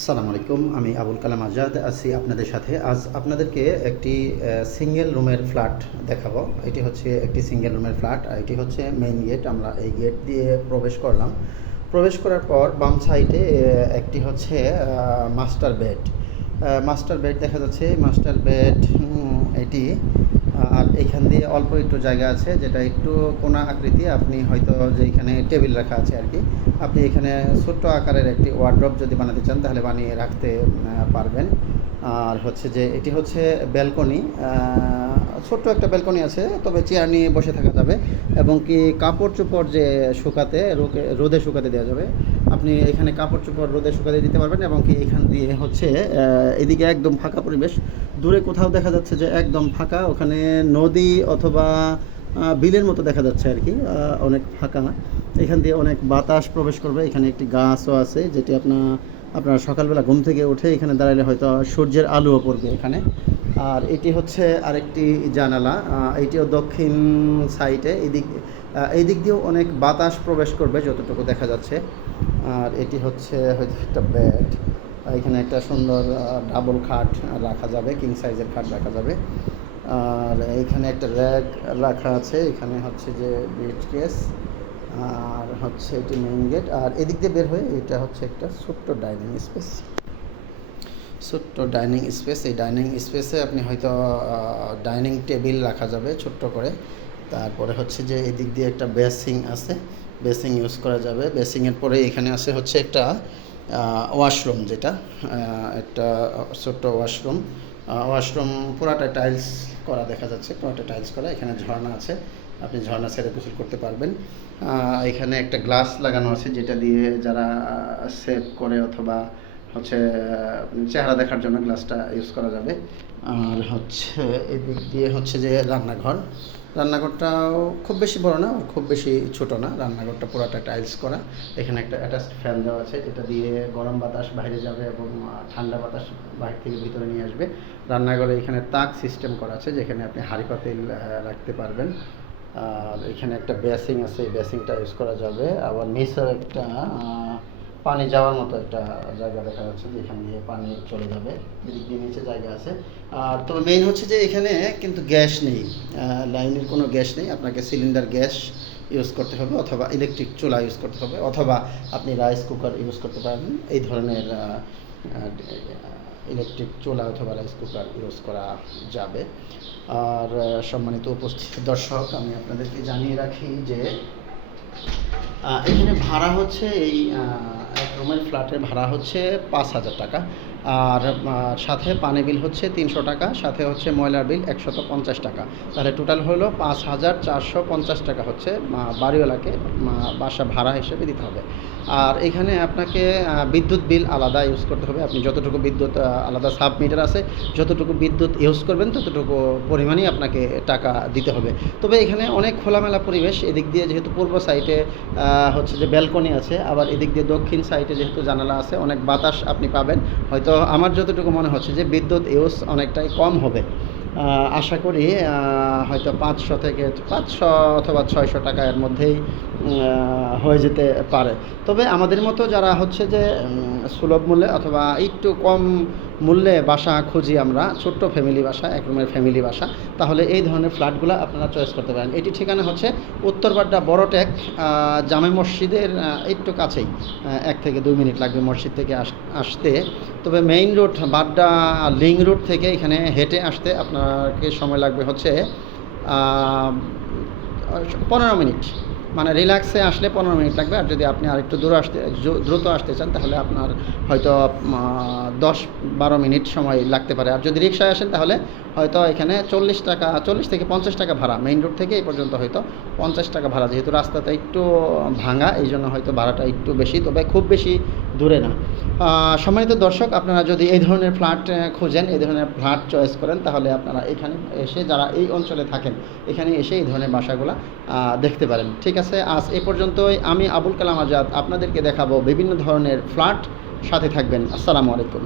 আসসালামু আলাইকুম, আমি আবুল কালাম আজাদ আছি আপনাদের সাথে। আজ আপনাদেরকে একটি সিঙ্গেল রুমের ফ্ল্যাট দেখাবো। এটি হচ্ছে একটি সিঙ্গেল রুমের ফ্ল্যাট এটি হচ্ছে মেইন গেট আমরা এই গেট দিয়ে প্রবেশ করলাম। প্রবেশ করার পর বাম সাইডে একটি হচ্ছে মাস্টার বেড মাস্টার বেড দেখা যাচ্ছে। মাস্টার বেড এটি আর এইখান দিয়ে অল্প একটু জায়গা আছে, যেটা একটু কোনা আকৃতি, আপনি হয়তো যে এখানে টেবিল রাখা আছে আর কি, আপনি এখানে ছোট্ট আকারের একটি ওয়ার্ড্রপ যদি বানাতে চান, তাহলে বানিয়ে রাখতে পারবেন। আর হচ্ছে যে এটি হচ্ছে ব্যালকনি ছোট্ট একটা ব্যালকনি আছে, তবে চেয়ার নিয়ে বসে থাকা যাবে এবং কি কাপড় চোপড় যে শুকাতে রোদে শুকাতে দেওয়া যাবে। আপনি এখানে কাপড় চোপড় রোদে শুকাতে দিতে পারবেন এবং কি এখান দিয়ে হচ্ছে এদিকে একদম ফাঁকা পরিবেশ। দূরে কোথাও দেখা যাচ্ছে যে একদম ফাঁকা, ওখানে নদী অথবা বিলের মতো দেখা যাচ্ছে আর কি অনেক ফাঁকা। এখান দিয়ে অনেক বাতাস প্রবেশ করবে। এখানে একটি গাছও আছে যেটি আপনার আপনার সকালবেলা ঘুম থেকে উঠে এখানে দাঁড়ালে হয়তো সূর্যের আলোও পড়বে এখানে। আর এটি হচ্ছে আরেকটি জানালা এটিও দক্ষিণ সাইডে, এদিক এই দিক দিয়েও অনেক বাতাস প্রবেশ করবে যতটুকু দেখা যাচ্ছে। আর এটি হচ্ছে হয়তো একটা বেড এখানে একটা সুন্দর ডাবল খাট রাখা যাবে কিং সাইজের খাট রাখা যাবে। আর এখানে একটা র্যাক রাখা আছে, এখানে হচ্ছে যে ব্রিজ কেস আর হচ্ছে এটি মেইন গেট আর এদিক দিয়ে বের হয়ে এটা হচ্ছে একটা ছোট্ট ডাইনিং স্পেস ছোট্ট ডাইনিং স্পেস এই ডাইনিং স্পেসে আপনি হয়তো ডাইনিং টেবিল রাখা যাবে ছোট্ট করে। তারপরে হচ্ছে যে এদিক দিয়ে একটা বেসিং আছে বেসিং ইউজ করা যাবে। বেসিংয়ের পরে এখানে আছে হচ্ছে একটা ওয়াশরুম যেটা একটা ছোট্ট ওয়াশরুম। ওয়াশরুম পুরাটা টাইলস করা দেখা যাচ্ছে, পুরাটা টাইলস করা। এখানে ঝর্ণা আছে, আপনি ঝর্ণা ছেড়ে গোসল করতে পারবেন। এখানে একটা গ্লাস লাগানো আছে, যেটা দিয়ে যারা সেভ করে অথবা হচ্ছে চেহারা দেখার জন্য গ্লাসটা ইউজ করা যাবে। আর হচ্ছে, এদিক দিয়ে হচ্ছে যে রান্নাঘর। রান্নাঘরটাও খুব বেশি বড় না, খুব বেশি ছোট না। রান্নাঘরটা পুরোটা টাইলস করা। এখানে একটা অ্যাটাচড ফ্যান দেওয়া আছে। যেটা দিয়ে গরম বাতাস বাইরে যাবে এবং ঠান্ডা বাতাস বাইরে থেকে ভিতরে নিয়ে আসবে। রান্নাঘরে এখানে তাক সিস্টেম করা আছে, যেখানে আপনি হাঁড়ি পাতিল রাখতে পারবেন। আর এখানে একটা বেসিং আছে, এই ইউজ করা যাবে। আবার নিচেও একটা পানি যাওয়ার মতো একটা জায়গা দেখা যাচ্ছে যেখান দিয়ে পানি চলে যাবে, এদিক দিয়ে নিচে জায়গা আছে। আর তবে মেইন হচ্ছে যে এখানে কিন্তু গ্যাস নেই লাইনের কোনো গ্যাস নেই, আপনাকে সিলিন্ডার গ্যাস ইউজ করতে হবে অথবা ইলেকট্রিক চুলা ইউজ করতে হবে অথবা আপনি রাইস কুকার ইউজ করতে পারবেন এই ধরনের ইলেকট্রিক চুলা অথবা রাইস কুকার ইউজ করা যাবে। আর সম্মানিত উপস্থিত দর্শক, আমি আপনাদেরকে জানিয়ে রাখি যে এখানে ভাড়া হচ্ছে এই রুমের ফ্ল্যাটের ভাড়া হচ্ছে পাঁচ হাজার টাকা। আর সাথে পানি বিল হচ্ছে তিনশো টাকা, সাথে হচ্ছে ময়লার বিল একশত পঞ্চাশ টাকা। তাহলে টোটাল হলো পাঁচ হাজার চারশো পঞ্চাশ টাকা হচ্ছে বাড়িওয়ালাকে বাসা ভাড়া হিসেবে দিতে হবে। আর এখানে আপনাকে বিদ্যুৎ বিল আলাদা ইউজ করতে হবে। আপনি যতটুকু বিদ্যুৎ আলাদা সাব মিটার আছে, যতটুকু বিদ্যুৎ ইউজ করবেন, ততটুকু পরিমাণই আপনাকে টাকা দিতে হবে। তবে এখানে অনেক খোলামেলা পরিবেশ। এদিক দিয়ে যেহেতু পূর্ব সাইডে হচ্ছে যে ব্যালকনি আছে, আবার এদিক দিয়ে দক্ষিণ সাইডে যেহেতু জানালা আছে, অনেক বাতাস আপনি পাবেন। হয়তো আমার যতটুকু মনে হচ্ছে যে বিদ্যুৎ ইউজ অনেকটাই কম হবে। আশা করি হয়তো পাঁচশো থেকে পাঁচশো অথবা ছয়শো টাকার মধ্যেই হয়ে যেতে পারে। তবে আমাদের মতো যারা হচ্ছে যে সুলভ মূল্যে অথবা একটু কম মূল্যে বাসা খুঁজি আমরা, ছোট্ট ফ্যামিলি বাসা, এক রুমের ফ্যামিলি বাসা, তাহলে এই ধরনের ফ্ল্যাটগুলো আপনারা চয়েস করতে পারেন। এটি ঠিকানা হচ্ছে উত্তরপাড্ডা বড়টেক জামে মসজিদের একটু কাছেই এক থেকে দুই মিনিট লাগবে মসজিদ থেকে আস- আসতে। তবে main road Badda link road থেকে এখানে হেঁটে আসতে আপনাকে সময় লাগবে হচ্ছে পনেরো মিনিট। মানে রিল্যাক্সে আসলে পনেরো মিনিট লাগবে। আর যদি আপনি আরেকটু দূর আসতে দ্রুত আসতে চান, তাহলে আপনার হয়তো দশ বারো মিনিট সময় লাগতে পারে। আর যদি রিক্সায় আসেন, তাহলে হয়তো এখানে চল্লিশ টাকা, চল্লিশ থেকে পঞ্চাশ টাকা ভাড়া। মেইন রোড থেকে এই পর্যন্ত হয়তো পঞ্চাশ টাকা ভাড়া। যেহেতু রাস্তাটা একটু ভাঙা, এই জন্য হয়তো ভাড়াটা একটু বেশি, তবে খুব বেশি দূরে না। সম্মানিত দর্শক, আপনারা যদি এই ধরনের ফ্ল্যাট খুঁজেন, এই ধরনের ফ্ল্যাট চয়েস করেন, তাহলে আপনারা এখানে এসে যারা এই অঞ্চলে থাকেন, এখানে এসে এই ধরনের বাসাগুলো দেখতে পারেন। ঠিক আছে। আজ এ পর্যন্তই। আমি আবুল কালাম আজাদ। আপনাদেরকে দেখাবো বিভিন্ন ধরনের ফ্ল্যাট। সাথে থাকবেন। আসসালামু আলাইকুম।